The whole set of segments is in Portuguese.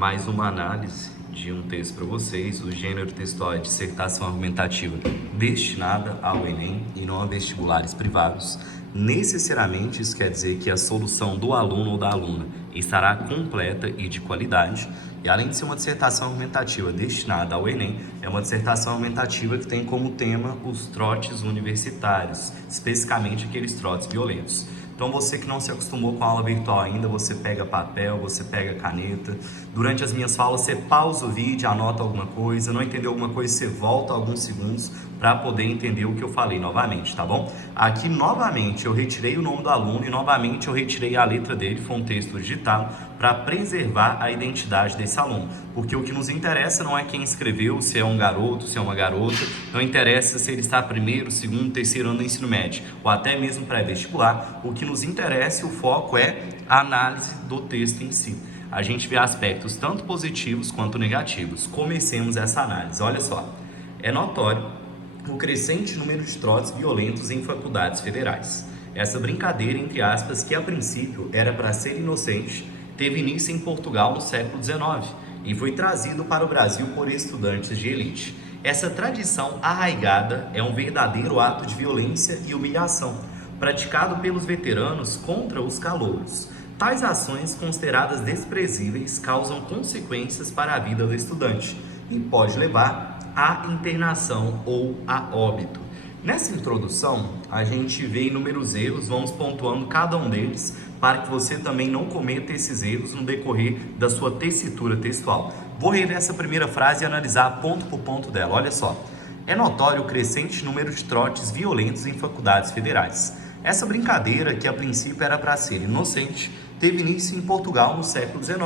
mais uma análise de um texto para vocês. O gênero textual é dissertação argumentativa destinada ao Enem e não a vestibulares privados. Necessariamente isso quer dizer que a solução do aluno ou da aluna estará completa e de qualidade. E além de ser uma dissertação argumentativa destinada ao Enem, é uma dissertação argumentativa que tem como tema os trotes universitários, especificamente aqueles trotes violentos. Então você que não se acostumou com a aula virtual ainda, você pega papel, você pega caneta. Durante as minhas falas você pausa o vídeo, anota alguma coisa, não entendeu alguma coisa, você volta alguns segundos para poder entender o que eu falei novamente, tá bom? Aqui novamente eu retirei o nome do aluno e novamente eu retirei a letra dele, foi um texto digitado, para preservar a identidade desse aluno. Porque o que nos interessa não é quem escreveu, se é um garoto, se é uma garota, não interessa se ele está primeiro, segundo, terceiro ano do ensino médio, ou até mesmo pré-vestibular. O que nos interessa e o foco é a análise do texto em si. A gente vê aspectos tanto positivos quanto negativos. Comecemos essa análise. Olha só, é notório o crescente número de trotes violentos em faculdades federais. Essa brincadeira, entre aspas, que a princípio era para ser inocente, teve início em Portugal no século XIX e foi trazido para o Brasil por estudantes de elite. Essa tradição arraigada é um verdadeiro ato de violência e humilhação, praticado pelos veteranos contra os calouros. Tais ações, consideradas desprezíveis, causam consequências para a vida do estudante e pode levar à internação ou a óbito. Nessa introdução, a gente vê inúmeros erros, vamos pontuando cada um deles para que você também não cometa esses erros no decorrer da sua tessitura textual. Vou reler essa primeira frase e analisar ponto por ponto dela. Olha só. É notório o crescente número de trotes violentos em faculdades federais. Essa brincadeira, que a princípio era para ser inocente, teve início em Portugal no século XIX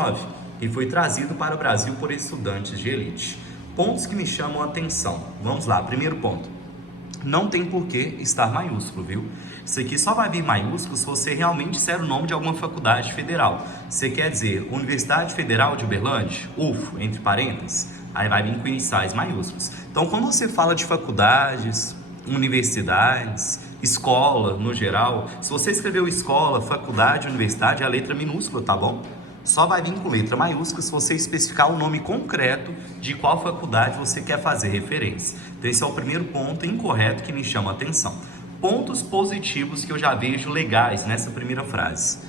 e foi trazido para o Brasil por estudantes de elite. Pontos que me chamam a atenção. Vamos lá, primeiro ponto. Não tem por que estar maiúsculo, viu? Isso aqui só vai vir maiúsculo se você realmente disser o nome de alguma faculdade federal. Você quer dizer Universidade Federal de Uberlândia? UFO, entre parênteses. Aí vai vir com iniciais maiúsculos. Então, quando você fala de faculdades, universidades, escola no geral, se você escreveu escola, faculdade, universidade, é a letra minúscula, tá bom? Só vai vir com letra maiúscula se você especificar o nome concreto de qual faculdade você quer fazer referência. Então esse é o primeiro ponto incorreto que me chama a atenção. Pontos positivos que eu já vejo legais nessa primeira frase.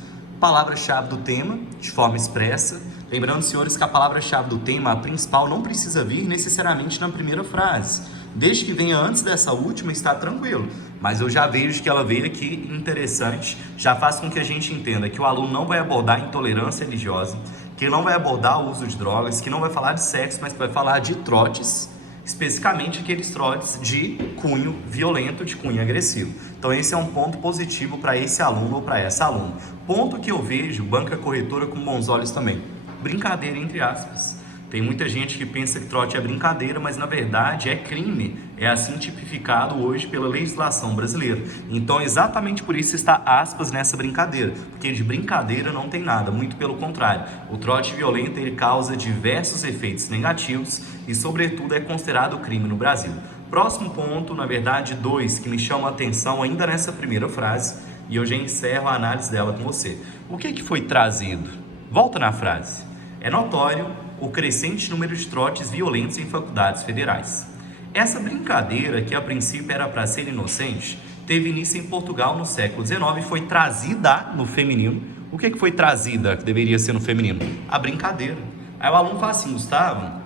Palavra-chave do tema, de forma expressa. Lembrando, senhores, que a palavra-chave do tema, a principal, não precisa vir necessariamente na primeira frase. Desde que venha antes dessa última, está tranquilo. Mas eu já vejo que ela veio aqui interessante, já faz com que a gente entenda que o aluno não vai abordar intolerância religiosa, que ele não vai abordar o uso de drogas, que não vai falar de sexo, mas vai falar de trotes, especificamente aqueles trotes de cunho violento, de cunho agressivo. Então esse é um ponto positivo para esse aluno ou para essa aluna. Ponto que eu vejo banca corretora com bons olhos também. Brincadeira, entre aspas. Tem muita gente que pensa que trote é brincadeira, mas na verdade é crime. É assim tipificado hoje pela legislação brasileira. Então exatamente por isso está aspas nessa brincadeira, porque de brincadeira não tem nada, muito pelo contrário. O trote violento ele causa diversos efeitos negativos e sobretudo é considerado crime no Brasil. Próximo ponto, na verdade dois, que me chamam a atenção ainda nessa primeira frase, e eu já encerro a análise dela com você. O que foi trazido? Volta na frase. É notório o crescente número de trotes violentos em faculdades federais. Essa brincadeira, que a princípio era para ser inocente, teve início em Portugal no século XIX e foi trazida no feminino. O que foi trazida que deveria ser no feminino? A brincadeira. Aí o aluno fala assim, Gustavo,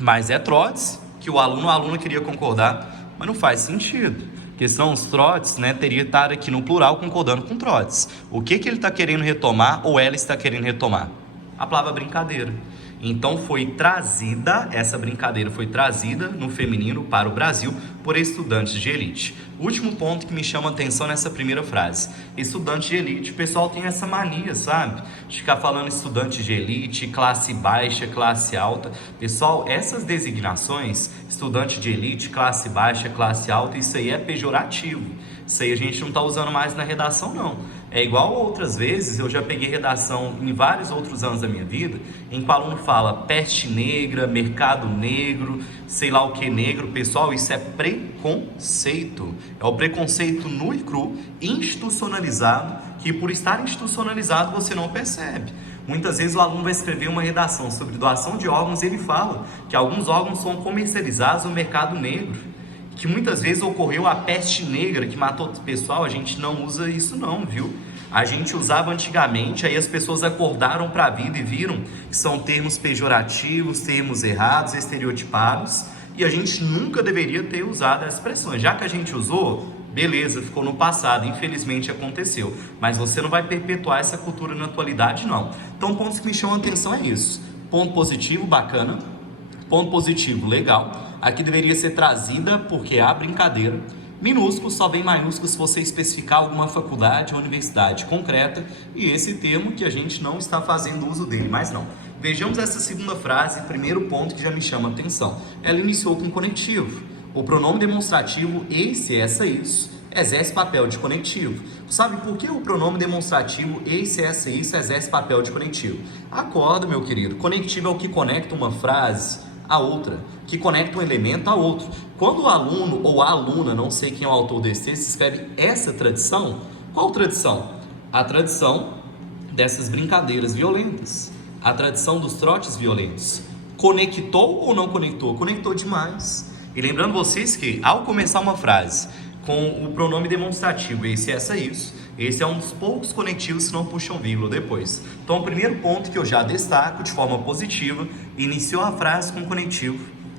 mas é trotes que o aluno ou a aluna queria concordar, mas não faz sentido. Que são os trotes, né, teria que estar aqui no plural concordando com trotes. O que ele está querendo retomar ou ela está querendo retomar? A palavra brincadeira. Então essa brincadeira foi trazida no feminino para o Brasil por estudantes de elite. O último ponto que me chama a atenção nessa primeira frase. Estudante de elite, o pessoal tem essa mania, sabe? De ficar falando estudante de elite, classe baixa, classe alta. Pessoal, essas designações, estudante de elite, classe baixa, classe alta, isso aí é pejorativo. Isso aí a gente não está usando mais na redação, não. É igual outras vezes, eu já peguei redação em vários outros anos da minha vida, em que o aluno fala peste negra, mercado negro, sei lá o que negro. Pessoal, isso é preconceito. É o preconceito nu e cru, institucionalizado, que por estar institucionalizado você não percebe. Muitas vezes o aluno vai escrever uma redação sobre doação de órgãos e ele fala que alguns órgãos são comercializados no mercado negro, que muitas vezes ocorreu a peste negra que matou o pessoal. A gente não usa isso não, viu? A gente usava antigamente, aí as pessoas acordaram para a vida e viram que são termos pejorativos, termos errados, estereotipados, e a gente nunca deveria ter usado essa expressão. Já que a gente usou, beleza, ficou no passado, infelizmente aconteceu, mas você não vai perpetuar essa cultura na atualidade, não. Então, pontos que me chamam a atenção é isso. Ponto positivo, bacana. Ponto positivo, legal. Aqui deveria ser trazida porque há brincadeira. Minúsculo só vem maiúsculo se você especificar alguma faculdade ou universidade concreta, e esse termo que a gente não está fazendo uso dele, mas não. Vejamos essa segunda frase, primeiro ponto que já me chama a atenção. Ela iniciou com conectivo. O pronome demonstrativo esse, essa, isso exerce papel de conectivo. Sabe por que o pronome demonstrativo esse, essa, isso exerce papel de conectivo? Acorda, meu querido. Conectivo é o que conecta uma frase a outra, que conecta um elemento a outro. Quando o aluno ou a aluna, não sei quem é o autor desse texto, escreve essa tradição, qual tradição? A tradição dessas brincadeiras violentas, a tradição dos trotes violentos. Conectou ou não conectou? Conectou demais. E lembrando vocês que, ao começar uma frase com o pronome demonstrativo esse, essa, isso, esse é um dos poucos conectivos que não puxam vírgula depois. Então, o primeiro ponto que eu já destaco de forma positiva, iniciou a frase com conectivo,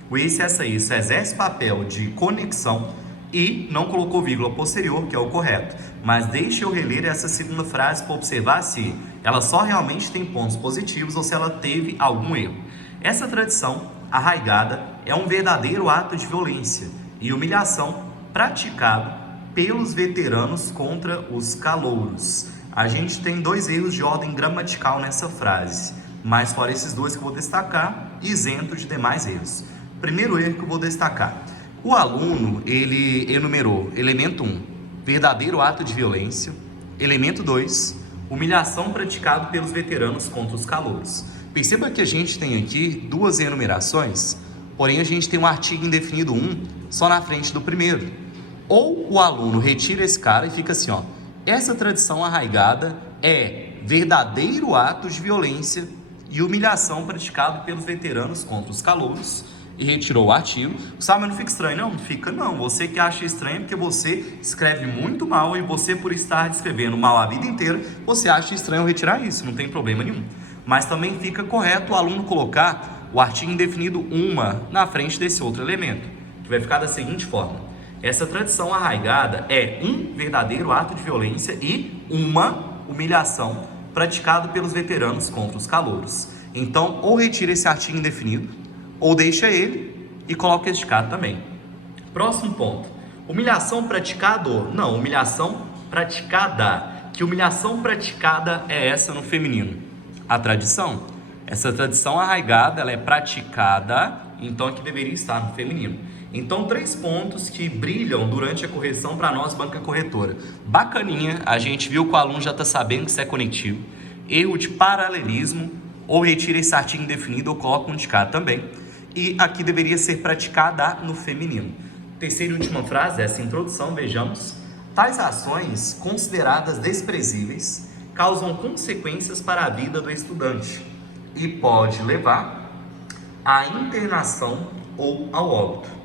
o esse, essa, isso exerce papel de conexão e não colocou vírgula posterior, que é o correto. Mas deixe eu reler essa segunda frase para observar se ela só realmente tem pontos positivos ou se ela teve algum erro. Essa tradição arraigada é um verdadeiro ato de violência e humilhação praticado pelos veteranos contra os calouros. A gente tem dois erros de ordem gramatical nessa frase, mas fora esses dois que eu vou destacar, isento de demais erros. Primeiro erro que eu vou destacar: o aluno, ele enumerou elemento 1, verdadeiro ato de violência, elemento 2, humilhação praticado pelos veteranos contra os calouros. Perceba que a gente tem aqui duas enumerações, porém a gente tem um artigo indefinido 1 só na frente do primeiro. Ou o aluno retira esse cara e fica assim, ó, essa tradição arraigada é verdadeiro ato de violência e humilhação praticado pelos veteranos contra os calouros, e retirou o artigo. Sabe, mas não fica estranho? Não, não fica não. Você que acha estranho porque você escreve muito mal, e você, por estar escrevendo mal a vida inteira, você acha estranho retirar isso, não tem problema nenhum. Mas também fica correto o aluno colocar o artigo indefinido uma na frente desse outro elemento, que vai ficar da seguinte forma: essa tradição arraigada é um verdadeiro ato de violência e uma humilhação praticado pelos veteranos contra os calouros. Então, ou retira esse artigo indefinido, ou deixa ele e coloca este cara também. Próximo ponto: humilhação praticado? Não, humilhação praticada. Que humilhação praticada é essa no feminino? A tradição. Essa tradição arraigada, ela é praticada, então aqui deveria estar no feminino. Então, 3 pontos que brilham durante a correção para nós, banca corretora. Bacaninha, a gente viu que o aluno já está sabendo que isso é conectivo. Erro de paralelismo, ou retira esse artigo indefinido ou coloca um de cá também. E aqui deveria ser praticada no feminino. Terceira e última frase dessa introdução, vejamos. Tais ações, consideradas desprezíveis, causam consequências para a vida do estudante e pode levar à internação ou ao óbito.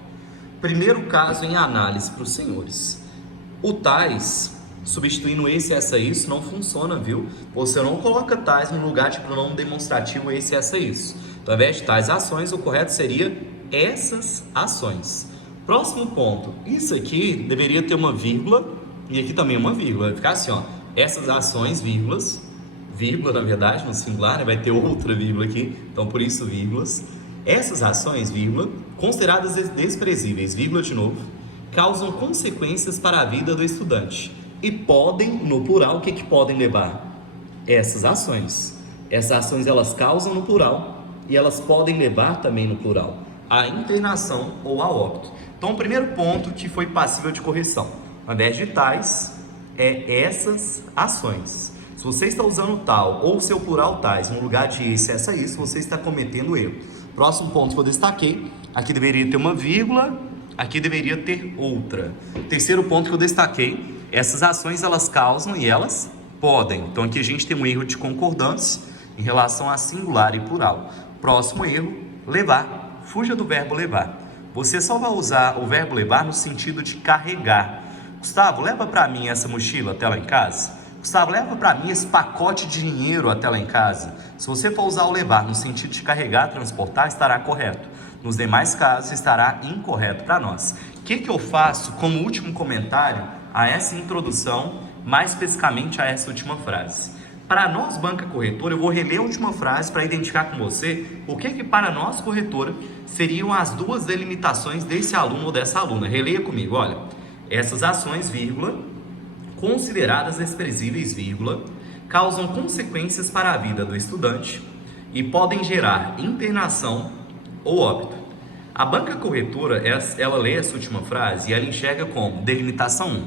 Primeiro caso em análise para os senhores. O tais, substituindo esse, essa, isso, não funciona, viu? Você não coloca tais no lugar de pronome demonstrativo esse, essa, isso. Então, ao invés de tais ações, o correto seria essas ações. Próximo ponto. Isso aqui deveria ter uma vírgula e aqui também uma vírgula. Vai ficar assim, ó. Essas ações, vírgulas. Vírgula, na verdade, no singular, né? Vai ter outra vírgula aqui. Então, por isso, vírgulas. Essas ações, vírgula, consideradas desprezíveis, vírgula de novo, causam consequências para a vida do estudante e podem, no plural, o que podem levar? Essas ações. Essas ações, elas causam no plural e elas podem levar também no plural à internação ou ao óbito. Então, o primeiro ponto que foi passível de correção, ao invés de tais, é essas ações. Se você está usando tal ou seu plural tais no lugar de esse, essa, isso, você está cometendo erro. Próximo ponto que eu destaquei, aqui deveria ter uma vírgula, aqui deveria ter outra. Terceiro ponto que eu destaquei, essas ações elas causam e elas podem. Então aqui a gente tem um erro de concordância, em relação a singular e plural. Próximo erro, levar. Fuja do verbo levar. Você só vai usar o verbo levar no sentido de carregar. Gustavo, leva para mim essa mochila até lá em casa. Gustavo, leva para mim esse pacote de dinheiro até lá em casa. Se você for usar o levar no sentido de carregar, transportar, estará correto. Nos demais casos, estará incorreto para nós. O que eu faço como último comentário a essa introdução, mais especificamente a essa última frase? Para nós, banca corretora, eu vou reler a última frase para identificar com você o que para nós, corretora, seriam as duas delimitações desse aluno ou dessa aluna. Releia comigo, olha. Essas ações, vírgula, consideradas desprezíveis, vírgula, causam consequências para a vida do estudante e podem gerar internação ou óbito. A banca corretora, ela lê essa última frase e ela enxerga como delimitação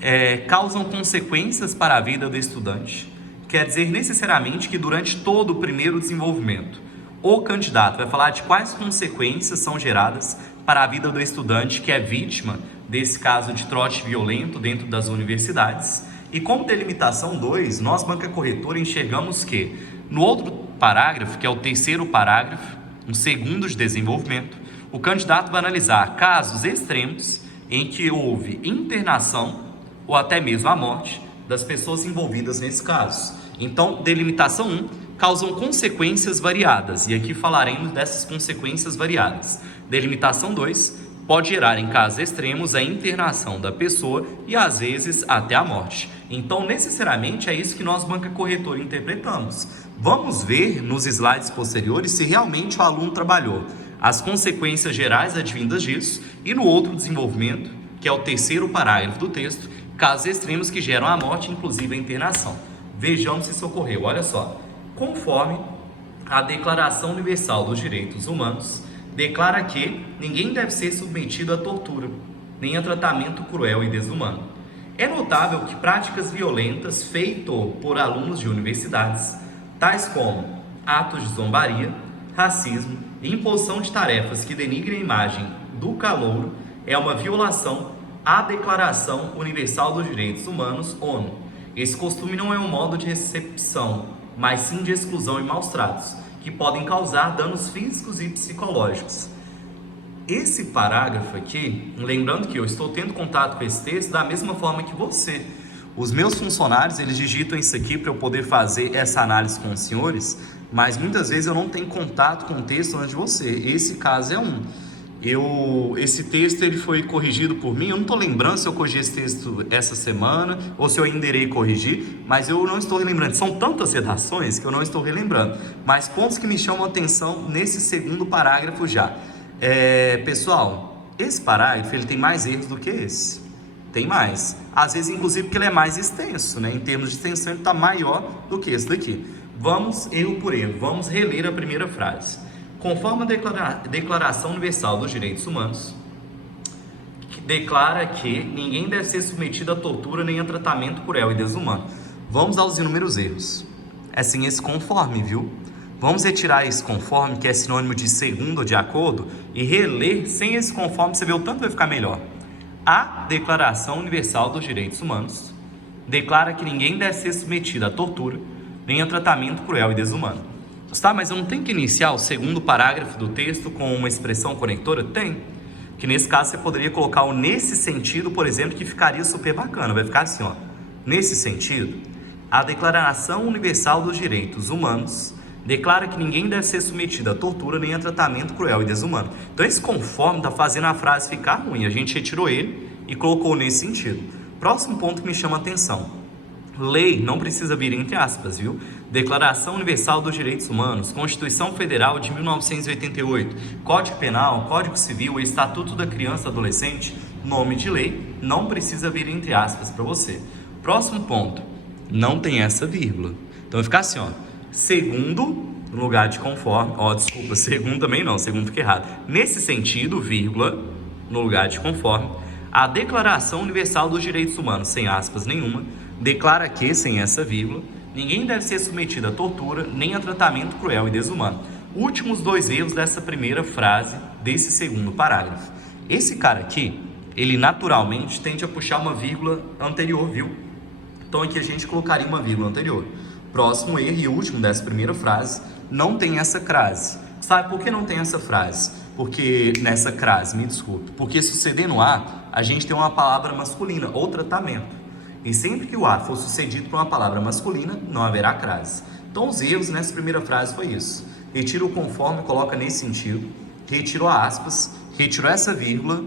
1. Causam consequências para a vida do estudante. Quer dizer necessariamente que durante todo o primeiro desenvolvimento, o candidato vai falar de quais consequências são geradas para a vida do estudante que é vítima desse caso de trote violento dentro das universidades. E como delimitação 2, nós, banca corretora, enxergamos que no outro parágrafo, que é o terceiro parágrafo, um segundo de desenvolvimento, o candidato vai analisar casos extremos em que houve internação ou até mesmo a morte das pessoas envolvidas nesse caso. Então, delimitação 1, causam consequências variadas, e aqui falaremos dessas consequências variadas. Delimitação 2, pode gerar em casos extremos a internação da pessoa e às vezes até a morte. Então, necessariamente é isso que nós, banca corretora, interpretamos. Vamos ver nos slides posteriores se realmente o aluno trabalhou as consequências gerais advindas disso e no outro desenvolvimento, que é o terceiro parágrafo do texto, casos extremos que geram a morte, inclusive a internação. Vejamos se isso ocorreu. Olha só. Conforme a Declaração Universal dos Direitos Humanos, declara que ninguém deve ser submetido à tortura, nem a tratamento cruel e desumano. É notável que práticas violentas feitas por alunos de universidades, tais como atos de zombaria, racismo e imposição de tarefas que denigrem a imagem do calouro, é uma violação à Declaração Universal dos Direitos Humanos, ONU. Esse costume não é um modo de recepção, mas sim de exclusão e maus-tratos, que podem causar danos físicos e psicológicos. Esse parágrafo aqui, lembrando que eu estou tendo contato com esse texto da mesma forma que você. Os meus funcionários, eles digitam isso aqui para eu poder fazer essa análise com os senhores, mas muitas vezes eu não tenho contato com o texto antes de você. Esse caso é um. Esse texto ele foi corrigido por mim. Eu não estou lembrando se eu corrigi esse texto essa semana ou se eu ainda irei corrigir, mas eu não estou relembrando. São tantas redações que eu não estou relembrando, mas pontos que me chamam a atenção nesse segundo parágrafo já. Pessoal, esse parágrafo ele tem mais erros do que esse. Tem mais. Às vezes, inclusive, porque ele é mais extenso, né? Em termos de extensão, ele está maior do que esse daqui. Vamos, erro por erro, vamos reler a primeira frase. Conforme a Declaração Universal dos Direitos Humanos, que declara que ninguém deve ser submetido a tortura nem a tratamento cruel e desumano. Vamos aos inúmeros erros. É sim esse conforme, viu? Vamos retirar esse conforme, que é sinônimo de segundo ou de acordo, e reler sem esse conforme, você vê o tanto vai ficar melhor. A Declaração Universal dos Direitos Humanos declara que ninguém deve ser submetido a tortura nem a tratamento cruel e desumano. Tá, mas eu não tenho que iniciar o segundo parágrafo do texto com uma expressão conectora? Tem. Que nesse caso você poderia colocar o nesse sentido, por exemplo, que ficaria super bacana. Vai ficar assim, ó. Nesse sentido, a Declaração Universal dos Direitos Humanos declara que ninguém deve ser submetido a tortura nem a tratamento cruel e desumano. Então esse conforme está fazendo a frase ficar ruim. A gente retirou ele e colocou nesse sentido. Próximo ponto que me chama a atenção. Lei não precisa vir entre aspas, viu? Declaração Universal dos Direitos Humanos, Constituição Federal de 1988, Código Penal, Código Civil, Estatuto da Criança e Adolescente, nome de lei, não precisa vir entre aspas para você. Próximo ponto, não tem essa vírgula. Então vai ficar assim, ó, segundo, no lugar de conforme, desculpa, segundo também não, segundo fica errado. Nesse sentido, vírgula, no lugar de conforme, a Declaração Universal dos Direitos Humanos, sem aspas nenhuma, declara que, sem essa vírgula, ninguém deve ser submetido a tortura nem a tratamento cruel e desumano. Últimos dois erros dessa primeira frase desse segundo parágrafo. Esse cara aqui, ele naturalmente tende a puxar uma vírgula anterior, viu? Então aqui a gente colocaria uma vírgula anterior. Próximo erro e último dessa primeira frase, não tem essa crase. Sabe por que não tem essa frase? Porque nessa crase, me desculpe, porque sucedendo a gente tem uma palavra masculina, ou tratamento. E sempre que o a for sucedido por uma palavra masculina, não haverá crase. Então os erros nessa primeira frase foi isso. Retira o conforme, coloca nesse sentido, retirou a aspas, retirou essa vírgula,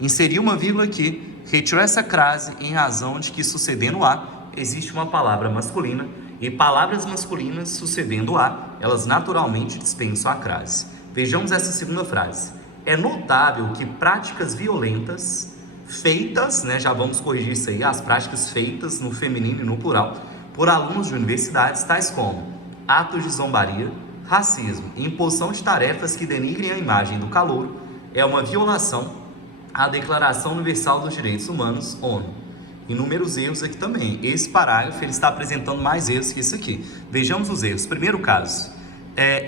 inseriu uma vírgula aqui, retirou essa crase em razão de que sucedendo a, existe uma palavra masculina, e palavras masculinas sucedendo a, elas naturalmente dispensam a crase. Vejamos essa segunda frase. É notável que práticas violentas feitas, já vamos corrigir isso aí, as práticas feitas no feminino e no plural, por alunos de universidades, tais como atos de zombaria, racismo e imposição de tarefas que denigrem a imagem do calouro, é uma violação à Declaração Universal dos Direitos Humanos, ONU. Inúmeros erros aqui também. Esse parágrafo ele está apresentando mais erros que isso aqui. Vejamos os erros. Primeiro caso,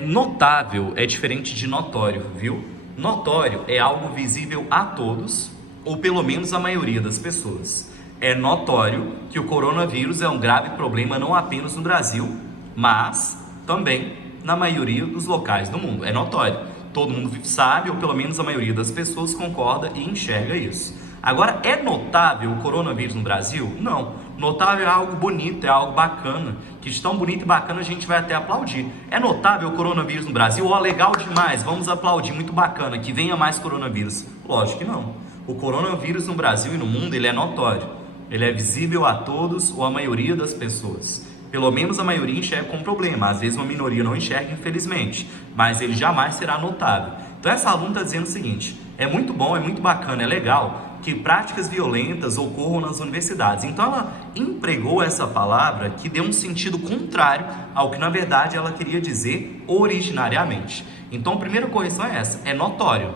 notável é diferente de notório, viu? Notório é algo visível a todos, ou pelo menos a maioria das pessoas. É notório que o coronavírus é um grave problema não apenas no Brasil, mas também na maioria dos locais do mundo. É notório. Todo mundo sabe, ou pelo menos a maioria das pessoas concorda e enxerga isso. Agora, é notável o coronavírus no Brasil? Não. Notável é algo bonito, é algo bacana, que de tão bonito e bacana a gente vai até aplaudir. É notável o coronavírus no Brasil? Ó, legal demais, vamos aplaudir, muito bacana, que venha mais coronavírus. Lógico que não. O coronavírus no Brasil e no mundo, ele é notório. Ele é visível a todos ou a maioria das pessoas. Pelo menos a maioria enxerga como problema. Às vezes uma minoria não enxerga, infelizmente. Mas ele jamais será notável. Então essa aluna está dizendo o seguinte: é muito bom, é muito bacana, é legal que práticas violentas ocorram nas universidades. Então ela empregou essa palavra que deu um sentido contrário ao que na verdade ela queria dizer originariamente. Então a primeira correção é essa, é notório,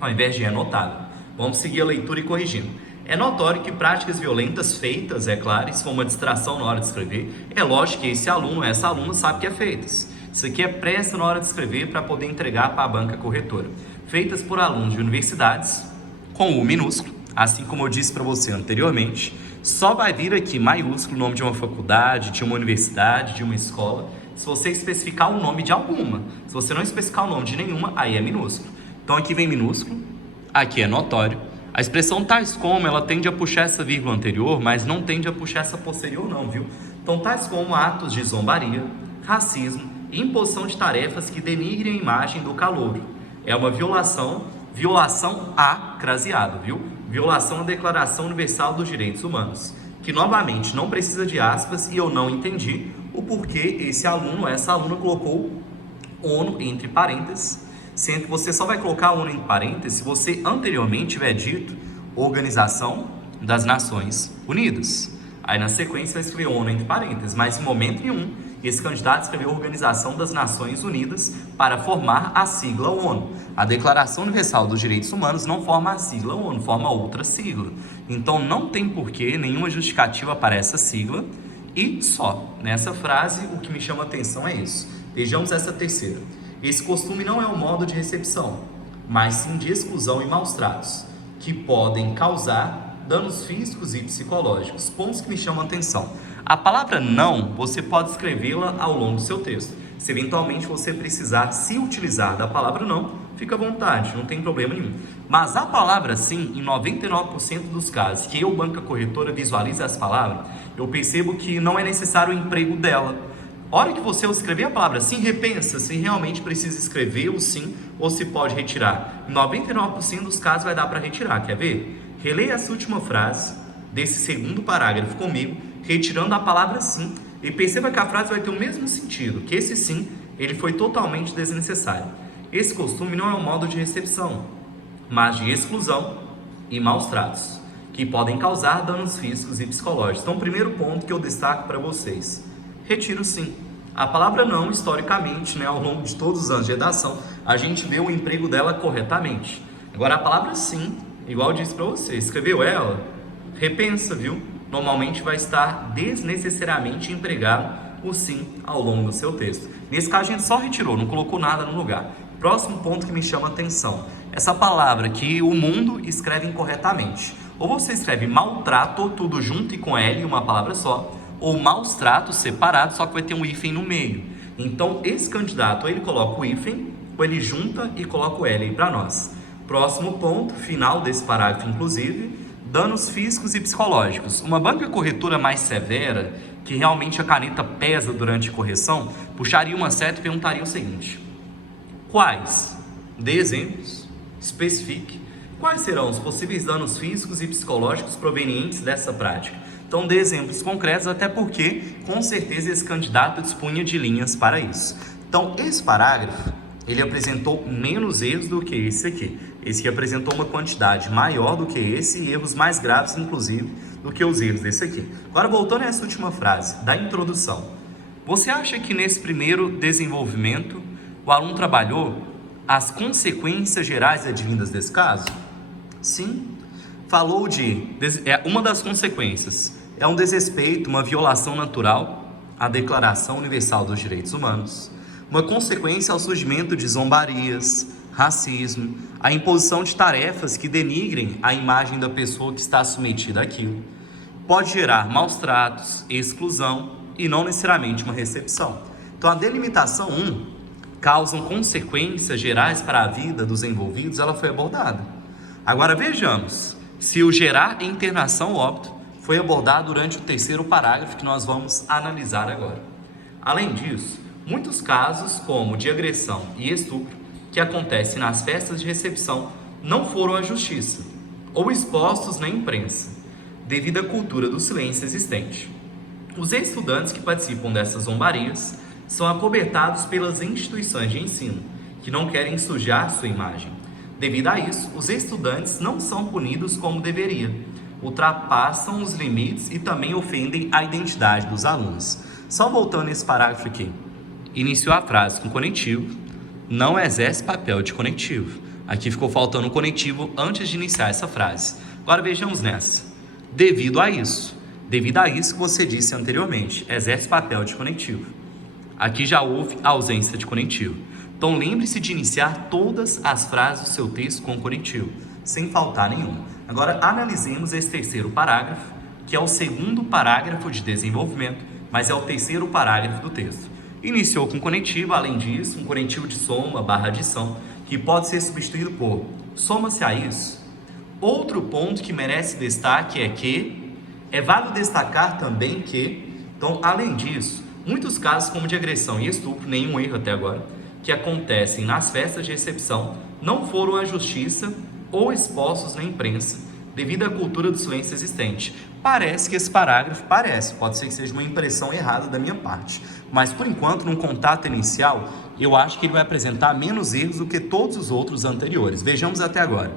ao invés de é notável. Vamos seguir a leitura e corrigindo. É notório que práticas violentas feitas, é claro, isso foi uma distração na hora de escrever. É lógico que esse aluno, essa aluna sabe que é feitas. Isso aqui é pressa na hora de escrever para poder entregar para a banca corretora. Feitas por alunos de universidades, com U minúsculo, assim como eu disse para você anteriormente, só vai vir aqui maiúsculo o nome de uma faculdade, de uma universidade, de uma escola, se você especificar o nome de alguma. Se você não especificar o nome de nenhuma, aí é minúsculo. Então aqui vem minúsculo, aqui é notório. A expressão tais como, ela tende a puxar essa vírgula anterior, mas não tende a puxar essa posterior não, viu? Então tais como atos de zombaria, racismo e imposição de tarefas que denigrem a imagem do calouro. É uma violação a craseado, viu? Violação à Declaração Universal dos Direitos Humanos, que novamente não precisa de aspas e eu não entendi o porquê esse aluno, essa aluna colocou ONU entre parênteses, sendo que você só vai colocar ONU entre parênteses se você anteriormente tiver dito Organização das Nações Unidas. Aí na sequência vai escrever ONU entre parênteses, mas em momento nenhum esse candidato escreveu Organização das Nações Unidas para formar a sigla ONU. A Declaração Universal dos Direitos Humanos não forma a sigla ONU, forma outra sigla. Então não tem porquê, nenhuma justificativa para essa sigla e só. Nessa frase o que me chama a atenção é isso. Vejamos essa terceira. Esse costume não é um modo de recepção, mas sim de exclusão e maus-tratos, que podem causar danos físicos e psicológicos. Pontos que me chamam a atenção. A palavra não, você pode escrevê-la ao longo do seu texto. Se eventualmente você precisar se utilizar da palavra não, fica à vontade, não tem problema nenhum. Mas a palavra sim, em 99% dos casos que eu, banca corretora, visualizo essa palavra, eu percebo que não é necessário o emprego dela. Hora que você escrever a palavra sim, repensa se realmente precisa escrever o sim ou se pode retirar. Em 99% dos casos vai dar para retirar, quer ver? Releia essa última frase desse segundo parágrafo comigo, retirando a palavra sim, e perceba que a frase vai ter o mesmo sentido, que esse sim, ele foi totalmente desnecessário. Esse costume não é um modo de recepção, mas de exclusão e maus tratos, que podem causar danos físicos e psicológicos. Então, o primeiro ponto que eu destaco para vocês, retiro sim. A palavra não, historicamente, ao longo de todos os anos de redação, a gente vê o emprego dela corretamente. Agora, a palavra sim, igual eu disse para você, escreveu ela, repensa, viu? Normalmente vai estar desnecessariamente empregado o sim ao longo do seu texto. Nesse caso a gente só retirou, não colocou nada no lugar. Próximo ponto que me chama a atenção, essa palavra que o mundo escreve incorretamente. Ou você escreve maltrato, tudo junto e com L, uma palavra só, ou maus tratos separados, só que vai ter um hífen no meio. Então, esse candidato, ou ele coloca o hífen, ou ele junta e coloca o L aí para nós. Próximo ponto, final desse parágrafo, inclusive, danos físicos e psicológicos. Uma banca corretora mais severa, que realmente a caneta pesa durante a correção, puxaria uma seta e perguntaria o seguinte: quais? Dê exemplos, especifique. Quais serão os possíveis danos físicos e psicológicos provenientes dessa prática? Então, dê exemplos concretos, até porque, com certeza, esse candidato dispunha de linhas para isso. Então, esse parágrafo, ele apresentou menos erros do que esse aqui. Esse aqui apresentou uma quantidade maior do que esse e erros mais graves, inclusive, do que os erros desse aqui. Agora, voltando a essa última frase, da introdução. Você acha que nesse primeiro desenvolvimento, o aluno trabalhou as consequências gerais advindas desse caso? Sim. Falou de... uma das consequências é um desrespeito, uma violação natural à Declaração Universal dos Direitos Humanos. Uma consequência ao surgimento de zombarias, racismo, a imposição de tarefas que denigrem a imagem da pessoa que está submetida àquilo. Pode gerar maus tratos, exclusão e não necessariamente uma recepção. Então, a delimitação 1, causam consequências gerais para a vida dos envolvidos, ela foi abordada. Agora, vejamos se o gerar internação ou óbito foi abordado durante o terceiro parágrafo que nós vamos analisar agora. Além disso, muitos casos, como de agressão e estupro, que acontecem nas festas de recepção, não foram à justiça ou expostos na imprensa, devido à cultura do silêncio existente. Os estudantes que participam dessas zombarias são acobertados pelas instituições de ensino, que não querem sujar sua imagem. Devido a isso, os estudantes não são punidos como deveria, ultrapassam os limites e também ofendem a identidade dos alunos. Só voltando esse parágrafo aqui. Iniciou a frase com conectivo, não exerce papel de conectivo. Aqui ficou faltando um conectivo antes de iniciar essa frase. Agora vejamos nessa. Devido a isso que você disse anteriormente, exerce papel de conectivo. Aqui já houve ausência de conectivo. Então lembre-se de iniciar todas as frases do seu texto com conectivo, sem faltar nenhuma. Agora analisemos esse terceiro parágrafo, que é o segundo parágrafo de desenvolvimento, mas é o terceiro parágrafo do texto. Iniciou com conectivo, além disso, um conectivo de soma / adição, que pode ser substituído por soma-se a isso. Outro ponto que merece destaque é que é válido destacar também que, então, além disso, muitos casos como de agressão e estupro, nenhum erro até agora, que acontecem nas festas de recepção, não foram à justiça ou expostos na imprensa, devido à cultura do silêncio existente. Parece que esse parágrafo, pode ser que seja uma impressão errada da minha parte, mas por enquanto, num contato inicial, eu acho que ele vai apresentar menos erros do que todos os outros anteriores. Vejamos até agora.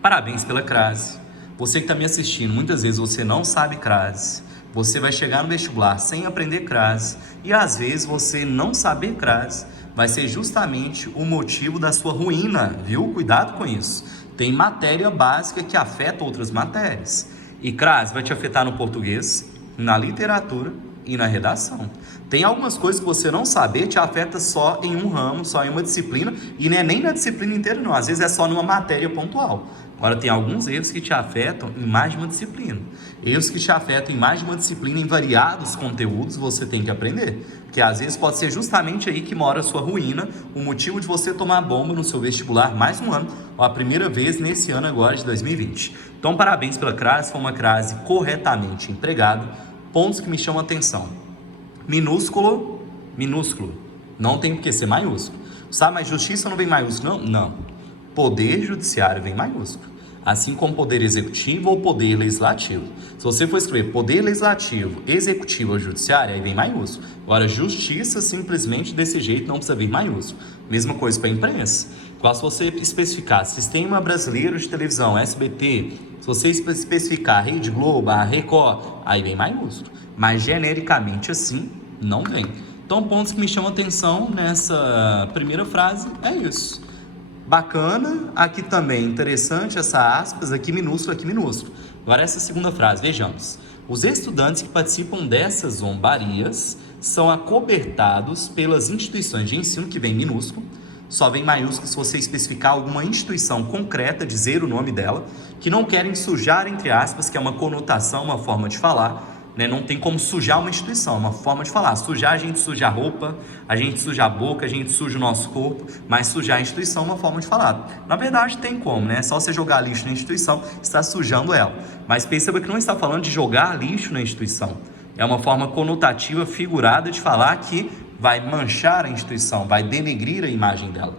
Parabéns pela crase. Você que está me assistindo, muitas vezes você não sabe crase, você vai chegar no vestibular sem aprender crase, e às vezes você não saber crase vai ser justamente o motivo da sua ruína, viu? Cuidado com isso. Tem matéria básica que afeta outras matérias. E crase vai te afetar no português, na literatura e na redação. Tem algumas coisas que você não saber, te afeta só em um ramo, só em uma disciplina, e não é nem na disciplina inteira não, às vezes é só numa matéria pontual. Agora, tem alguns erros que te afetam em mais de uma disciplina. Erros que te afetam em mais de uma disciplina, em variados conteúdos, você tem que aprender. Porque às vezes pode ser justamente aí que mora a sua ruína, o motivo de você tomar bomba no seu vestibular mais um ano, ou a primeira vez nesse ano agora de 2020. Então, parabéns pela crase, foi uma crase corretamente empregada. Pontos que me chamam a atenção. Minúsculo, não tem por que ser maiúsculo. Sabe, mas justiça não vem maiúsculo, não? Não. Poder judiciário vem maiúsculo, assim como poder executivo ou poder legislativo. Se você for escrever poder legislativo, executivo ou judiciário, aí vem maiúsculo. Agora, justiça, simplesmente desse jeito, não precisa vir maiúsculo. Mesma coisa para a imprensa. Igual se você especificar Sistema Brasileiro de Televisão, SBT, se você especificar Rede Globo, a Record, aí vem maiúsculo. Mas genericamente assim, não vem. Então, pontos que me chamam a atenção nessa primeira frase é isso. Bacana, aqui também interessante essa aspas, aqui minúsculo, aqui minúsculo. Agora essa segunda frase, vejamos. Os estudantes que participam dessas zombarias são acobertados pelas instituições de ensino, que vem minúsculo, só vem maiúsculo se você especificar alguma instituição concreta, dizer o nome dela, que não querem sujar, entre aspas, que é uma conotação, uma forma de falar, né? Não tem como sujar uma instituição, é uma forma de falar. Sujar, a gente suja a roupa, a gente suja a boca, a gente suja o nosso corpo, mas sujar a instituição é uma forma de falar. Na verdade, tem como, né? É só você jogar lixo na instituição, está sujando ela. Mas perceba que não está falando de jogar lixo na instituição. É uma forma conotativa, figurada de falar que vai manchar a instituição, vai denegrir a imagem dela.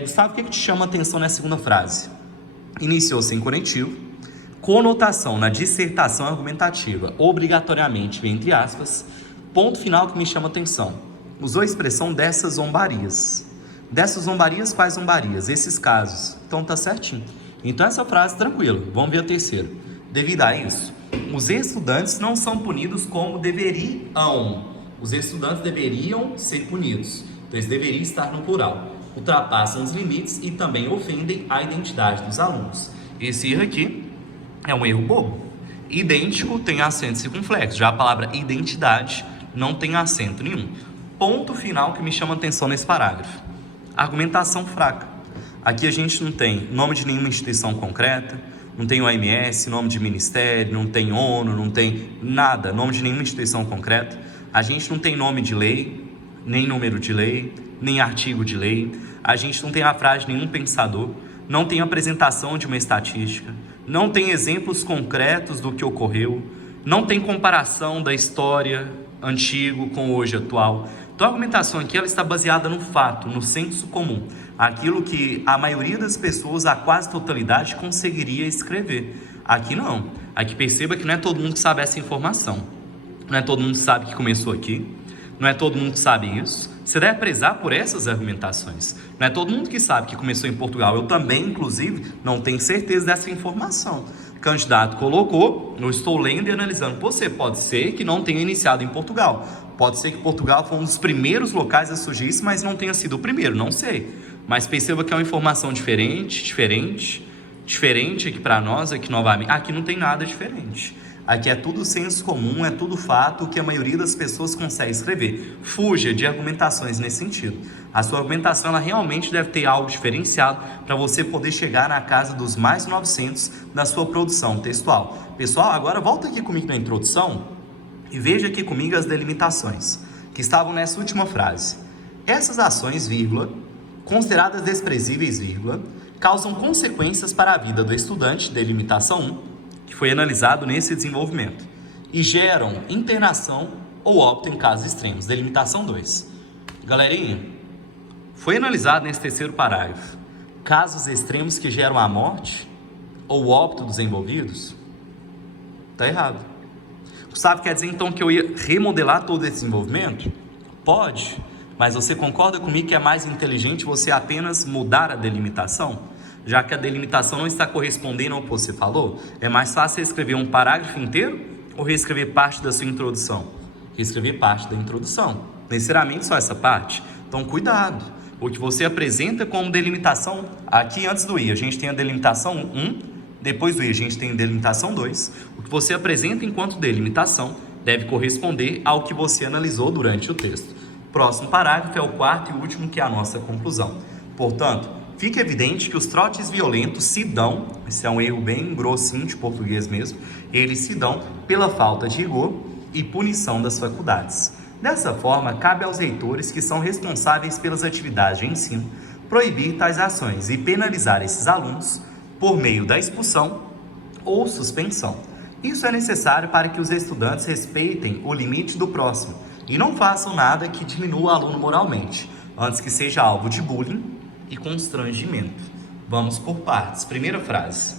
Gustavo, o que te chama a atenção nessa segunda frase? Iniciou-se em conectivo. Conotação na dissertação argumentativa, obrigatoriamente, entre aspas. Ponto final que me chama a atenção. Usou a expressão dessas zombarias. Dessas zombarias, quais zombarias? Esses casos. Então tá certinho. Então essa frase, tranquilo. Vamos ver a terceira. Devido a isso, os estudantes não são punidos como deveriam. Os estudantes deveriam ser punidos. Então eles deveriam estar no plural. Ultrapassam os limites e também ofendem a identidade dos alunos. Esse erro aqui é um erro bobo. Idêntico tem acento circunflexo. Já a palavra identidade não tem acento nenhum. Ponto final que me chama a atenção nesse parágrafo. Argumentação fraca. Aqui a gente não tem nome de nenhuma instituição concreta, não tem OMS, nome de ministério, não tem ONU, não tem nada, nome de nenhuma instituição concreta. A gente não tem nome de lei, nem número de lei, nem artigo de lei. A gente não tem a frase de nenhum pensador, não tem apresentação de uma estatística, não tem exemplos concretos do que ocorreu, não tem comparação da história antigo com hoje atual. Então a argumentação aqui ela está baseada no fato, no senso comum, aquilo que a maioria das pessoas, a quase totalidade, conseguiria escrever. Aqui não. Aqui perceba que não é todo mundo que sabe essa informação, não é todo mundo que sabe que começou aqui, não é todo mundo que sabe isso. Você deve prezar por essas argumentações. Não é todo mundo que sabe que começou em Portugal. Eu também, inclusive, não tenho certeza dessa informação. O candidato colocou, eu estou lendo e analisando. Você pode ser que não tenha iniciado em Portugal. Pode ser que Portugal foi um dos primeiros locais a surgir isso, mas não tenha sido o primeiro, não sei. Mas perceba que é uma informação diferente aqui para nós, aqui novamente. Aqui não tem nada diferente. Aqui é tudo senso comum, é tudo fato, o que a maioria das pessoas consegue escrever. Fuja de argumentações nesse sentido. A sua argumentação ela realmente deve ter algo diferenciado para você poder chegar na casa dos mais 900 da sua produção textual. Pessoal, agora volta aqui comigo na introdução e veja aqui comigo as delimitações que estavam nessa última frase. Essas ações, vírgula, consideradas desprezíveis, vírgula, causam consequências para a vida do estudante, delimitação 1, que foi analisado nesse desenvolvimento, e geram internação ou óbito em casos extremos, delimitação 2. Galerinha, foi analisado nesse terceiro parágrafo casos extremos que geram a morte ou óbito dos envolvidos? Tá errado. Gustavo, quer dizer então que eu ia remodelar todo esse desenvolvimento? Pode, mas você concorda comigo que é mais inteligente você apenas mudar a delimitação? Já que a delimitação não está correspondendo ao que você falou, é mais fácil escrever um parágrafo inteiro ou reescrever parte da sua introdução? Reescrever parte da introdução, necessariamente só essa parte. Então cuidado, o que você apresenta como delimitação, aqui antes do I a gente tem a delimitação 1, depois do I a gente tem a delimitação 2, o que você apresenta enquanto delimitação deve corresponder ao que você analisou durante o texto. Próximo parágrafo é o quarto e último, que é a nossa conclusão. Portanto, fica evidente que os trotes violentos se dão, esse é um erro bem grossinho de português mesmo, eles se dão pela falta de rigor e punição das faculdades. Dessa forma, cabe aos reitores que são responsáveis pelas atividades de ensino proibir tais ações e penalizar esses alunos por meio da expulsão ou suspensão. Isso é necessário para que os estudantes respeitem o limite do próximo e não façam nada que diminua o aluno moralmente, antes que seja alvo de bullying e constrangimento. Vamos por partes. Primeira frase.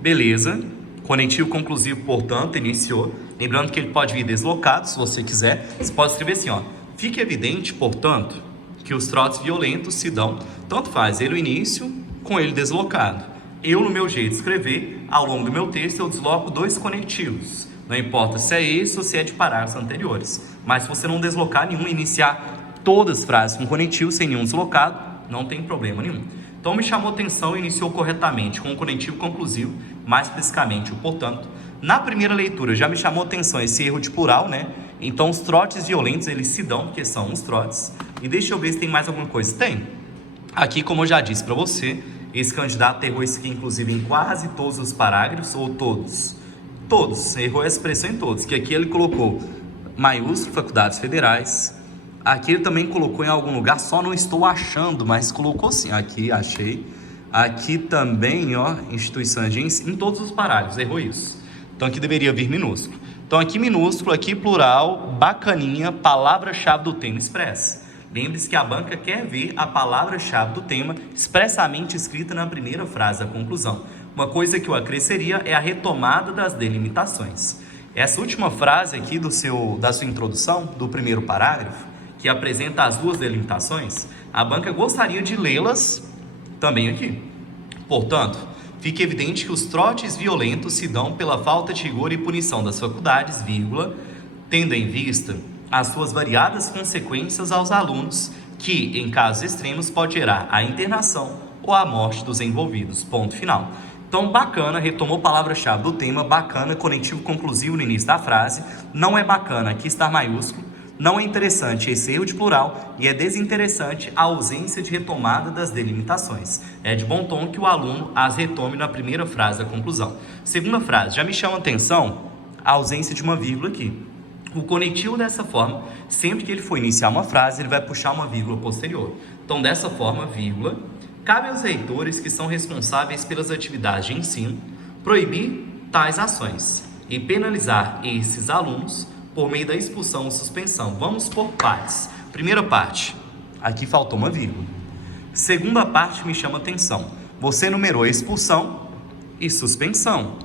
Beleza. Conectivo conclusivo, portanto, iniciou. Lembrando que ele pode vir deslocado, se você quiser. Você pode escrever assim, ó. Fica evidente, portanto, que os trotes violentos se dão, tanto faz ele o início com ele deslocado. Eu, no meu jeito de escrever, ao longo do meu texto, eu desloco dois conectivos. Não importa se é esse ou se é de parágrafos anteriores. Mas se você não deslocar nenhum, iniciar todas as frases com conectivo sem nenhum deslocado, não tem problema nenhum. Então me chamou atenção e iniciou corretamente com o conectivo conclusivo, mais especificamente o portanto. Na primeira leitura já me chamou atenção esse erro de plural, né? Então os trotes violentos eles se dão, porque são os trotes. E deixa eu ver se tem mais alguma coisa. Tem. Aqui, como eu já disse para você, esse candidato errou isso aqui inclusive em quase todos os parágrafos, ou todos. Todos, errou a expressão em todos, que aqui ele colocou maiúsculo, faculdades federais. Aqui ele também colocou em algum lugar, só não estou achando, mas colocou sim. Aqui, achei. Aqui também, ó, instituições de ensino, em todos os parágrafos, errou isso. Então aqui deveria vir minúsculo. Então aqui minúsculo, aqui plural, bacaninha, palavra-chave do tema expressa. Lembre-se que a banca quer ver a palavra-chave do tema expressamente escrita na primeira frase da conclusão. Uma coisa que eu acresceria é a retomada das delimitações. Essa última frase aqui da sua introdução, do primeiro parágrafo, que apresenta as duas delimitações, a banca gostaria de lê-las também aqui. Portanto, fica evidente que os trotes violentos se dão pela falta de rigor e punição das faculdades, vírgula, tendo em vista as suas variadas consequências aos alunos, que, em casos extremos, pode gerar a internação ou a morte dos envolvidos. Ponto final. Então, bacana, retomou a palavra-chave do tema, bacana, conectivo conclusivo no início da frase, não é bacana aqui estar maiúsculo, não é interessante esse erro de plural e é desinteressante a ausência de retomada das delimitações. É de bom tom que o aluno as retome na primeira frase da conclusão. Segunda frase, já me chama a atenção a ausência de uma vírgula aqui. O conectivo dessa forma, sempre que ele for iniciar uma frase, ele vai puxar uma vírgula posterior. Então, dessa forma, vírgula, cabe aos reitores que são responsáveis pelas atividades de ensino proibir tais ações e penalizar esses alunos por meio da expulsão ou suspensão. Vamos por partes. Primeira parte, aqui faltou uma vírgula. Segunda parte me chama atenção. Você numerou expulsão e suspensão.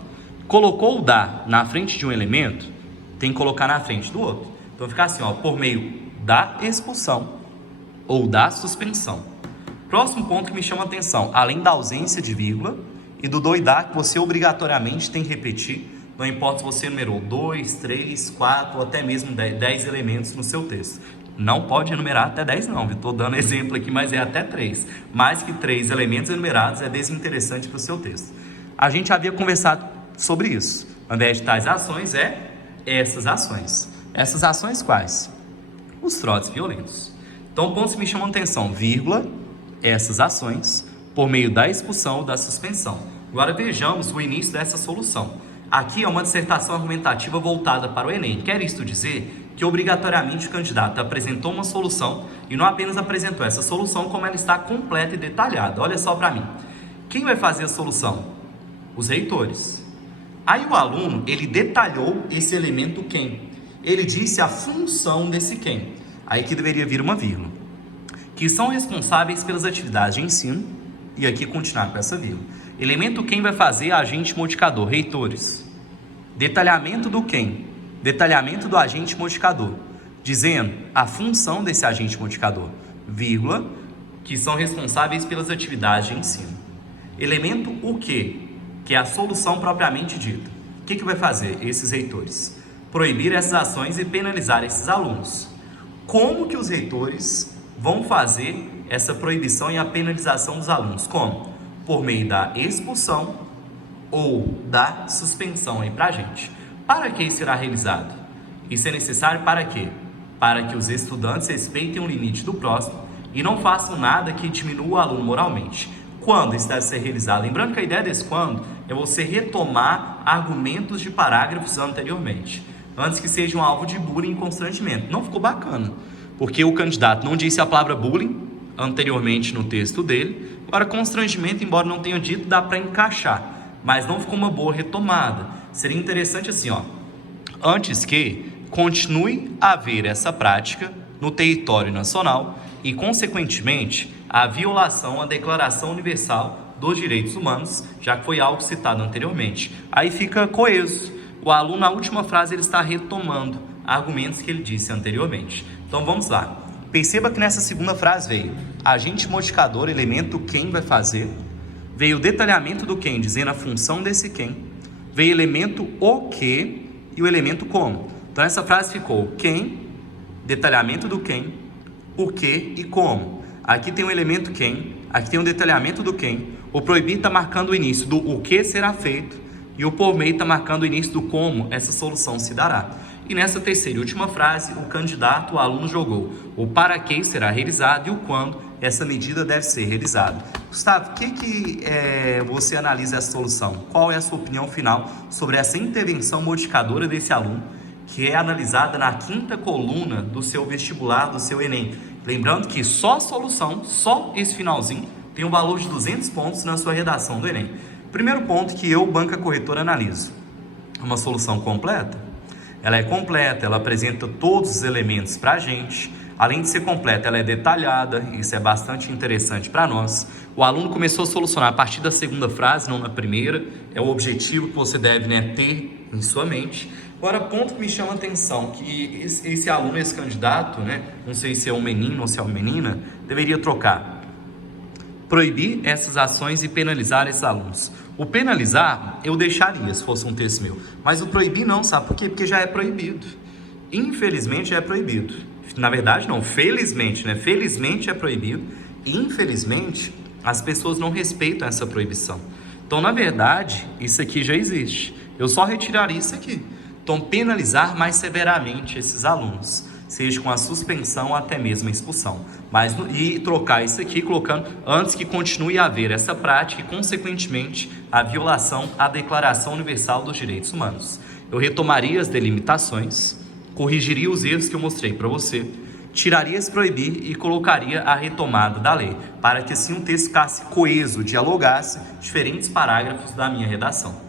Colocou o da na frente de um elemento, tem que colocar na frente do outro. Então fica assim, ó, por meio da expulsão ou da suspensão. Próximo ponto que me chama atenção, além da ausência de vírgula e do do e da, que você obrigatoriamente tem que repetir, não importa se você numerou 2, 3, 4 ou até mesmo 10 elementos no seu texto. Não pode enumerar até 10 não, estou dando exemplo aqui, mas é até 3. Mais que 3 elementos enumerados é desinteressante para o seu texto. A gente havia conversado sobre isso. Ao invés de tais ações, é essas ações. Essas ações quais? Os trotes violentos. Então, pontos que me chamam a atenção, vírgula, essas ações, por meio da expulsão ou da suspensão. Agora vejamos o início dessa solução. Aqui é uma dissertação argumentativa voltada para o Enem. Quer isto dizer que obrigatoriamente o candidato apresentou uma solução e não apenas apresentou essa solução, como ela está completa e detalhada. Olha só para mim. Quem vai fazer a solução? Os reitores. Aí o aluno, ele detalhou esse elemento quem. Ele disse a função desse quem. Aí que deveria vir uma vírgula. Que são responsáveis pelas atividades de ensino, e aqui continuar com essa vírgula. Elemento quem vai fazer agente modificador, reitores. Detalhamento do quem? Detalhamento do agente modificador, dizendo a função desse agente modificador, vírgula, que são responsáveis pelas atividades de ensino. Elemento o que é a solução propriamente dita. O que vai fazer esses reitores? Proibir essas ações e penalizar esses alunos. Como que os reitores vão fazer essa proibição e a penalização dos alunos? Como? Por meio da expulsão ou da suspensão aí pra gente. Para que isso será realizado? Isso é necessário para quê? Para que os estudantes respeitem o limite do próximo e não façam nada que diminua o aluno moralmente. Quando isso deve ser realizado? Lembrando que a ideia desse quando é você retomar argumentos de parágrafos anteriormente, antes que sejam alvo de bullying e constrangimento. Não ficou bacana, porque o candidato não disse a palavra bullying anteriormente no texto dele. Agora, constrangimento, embora não tenha dito, dá para encaixar, mas não ficou uma boa retomada. Seria interessante assim, ó, antes que continue a haver essa prática no território nacional e, consequentemente, a violação à Declaração Universal dos Direitos Humanos, já que foi algo citado anteriormente. Aí fica coeso. O aluno, na última frase, ele está retomando argumentos que ele disse anteriormente. Então, vamos lá. Perceba que nessa segunda frase veio agente modificador, elemento quem vai fazer, veio o detalhamento do quem, dizendo a função desse quem, veio elemento o que e o elemento como. Então essa frase ficou quem, detalhamento do quem, o que e como. Aqui tem o elemento quem, aqui tem o detalhamento do quem, o proibir está marcando o início do o que será feito e o por meio está marcando o início do como essa solução se dará. E nessa terceira e última frase, o candidato, o aluno jogou o para que será realizado e o quando essa medida deve ser realizada. Gustavo, o que você analisa essa solução? Qual é a sua opinião final sobre essa intervenção modificadora desse aluno, que é analisada na 5ª coluna do seu vestibular, do seu Enem? Lembrando que só a solução, só esse finalzinho, tem um valor de 200 pontos na sua redação do Enem. Primeiro ponto que eu, banca corretora, analiso. Uma solução completa? Ela é completa, ela apresenta todos os elementos para a gente. Além de ser completa, ela é detalhada, isso é bastante interessante para nós. O aluno começou a solucionar a partir da 2ª frase, não na primeira. É o objetivo que você deve, ter em sua mente. Agora, ponto que me chama a atenção, que esse aluno, esse candidato, não sei se é um menino ou se é uma menina, deveria trocar. Proibir essas ações e penalizar esses alunos. O penalizar, eu deixaria, se fosse um texto meu. Mas o proibir não, sabe por quê? Porque já é proibido. Infelizmente, é proibido. Na verdade, não. Felizmente, Felizmente é proibido. E, infelizmente, as pessoas não respeitam essa proibição. Então, na verdade, isso aqui já existe. Eu só retiraria isso aqui. Então, penalizar mais severamente esses alunos, seja com a suspensão ou até mesmo a expulsão. E trocar isso aqui, colocando antes que continue a haver essa prática e, consequentemente, a violação à Declaração Universal dos Direitos Humanos. Eu retomaria as delimitações, corrigiria os erros que eu mostrei para você, tiraria esse proibir e colocaria a retomada da lei, para que assim o texto ficasse coeso, dialogasse diferentes parágrafos da minha redação.